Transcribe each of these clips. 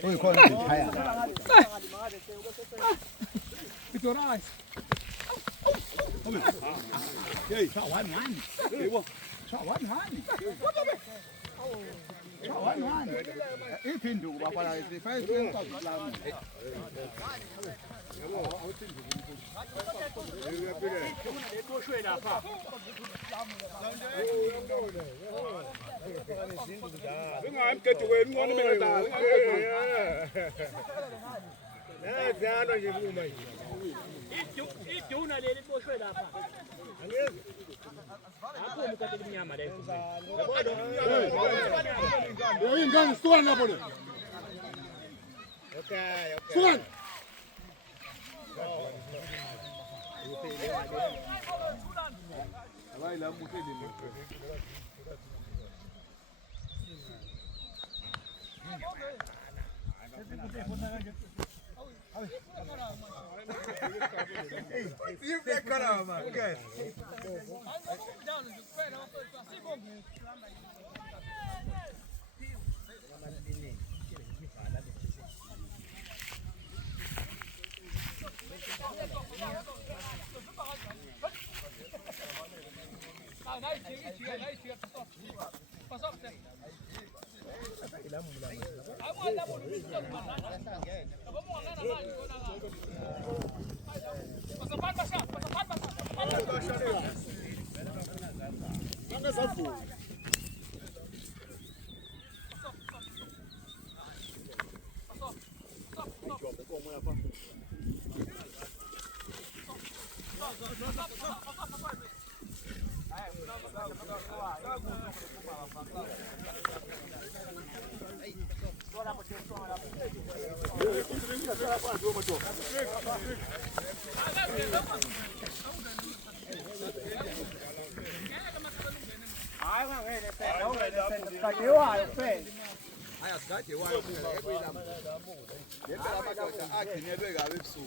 Ui, con gì hay à? Cái chỗ đó. Chơi, sao hoài ngoan. Sao hoài ngoan. Sao hoài ngoan. Ít phim đủ bà phải là phải phim tao làm.多睡点哈。Ngon cái chủ quyền ngon mình là nè ra nó gì vui mày ít chú này để多睡点哈。啊，不，我们在这个面嘛的。有人刚算了不的 Ok, ok. 算 Vai lá, muito bem. Caramba, okay. Cái kiểu à, phê. Ai as gati wa ku e ku ila. Ye pela ma ka a ki ne be ga be su.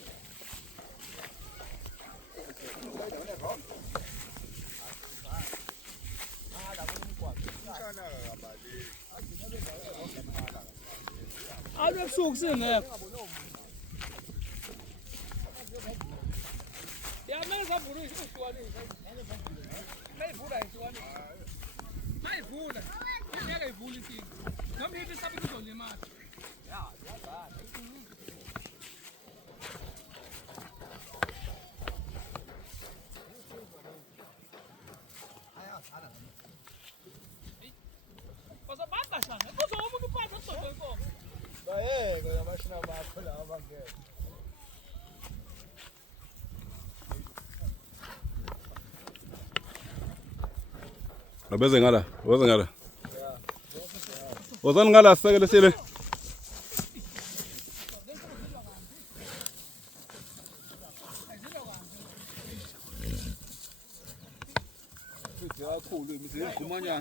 À, nó sụp xuống này. Ya, mấy cái bùn nó xuống đi. Mấy bùn này xuống đi. Mấy bùn này. Mấy cái bùn gì? Nó bị cái sắp cái chỗ gì mà. Passa bata sana. Passa ovo que passa todo pô. Daí, coisa mais na mapa lá, banquete. Abeze ngala abeze ngala ozan ngala sagale sele Ya ku lu mi se ku ma nya.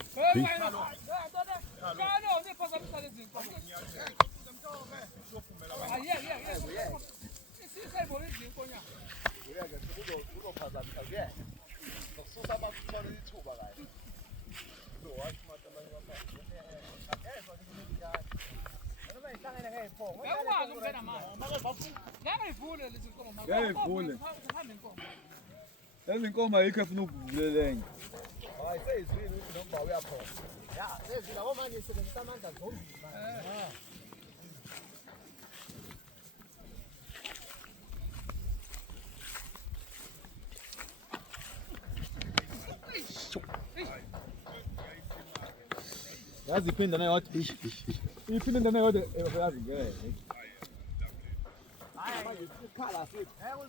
Esse como aí que é no leleng. Ai, sei isso, não bảo ya po. Ya, esse não vamos mais isso, tá mais da zona. Yaziphinda nayo wathi iphinda nayo wathi yazi ngeke.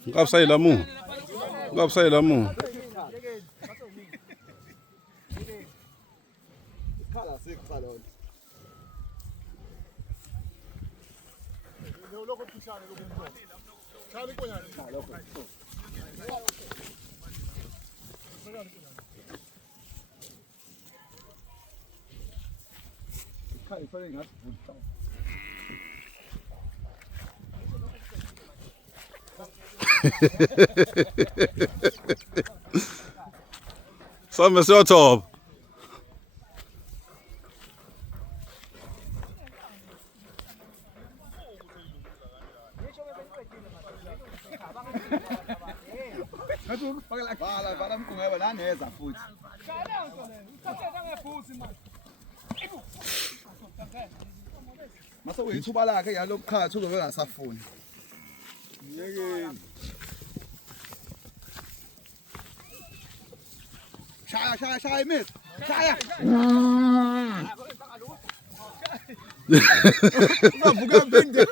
ngapsayila mu ngapsayila mu Khala sikhala. lokho phishane lokho chali konyana Khala ifane ngathi butha. Some is your top. vala mkunga naneza futhi. Mase uyithuba lakhe yalokukhatha uzobe engasafuni. Yekeni. Shaya imithi. Shaya. Uzavuka mpinde.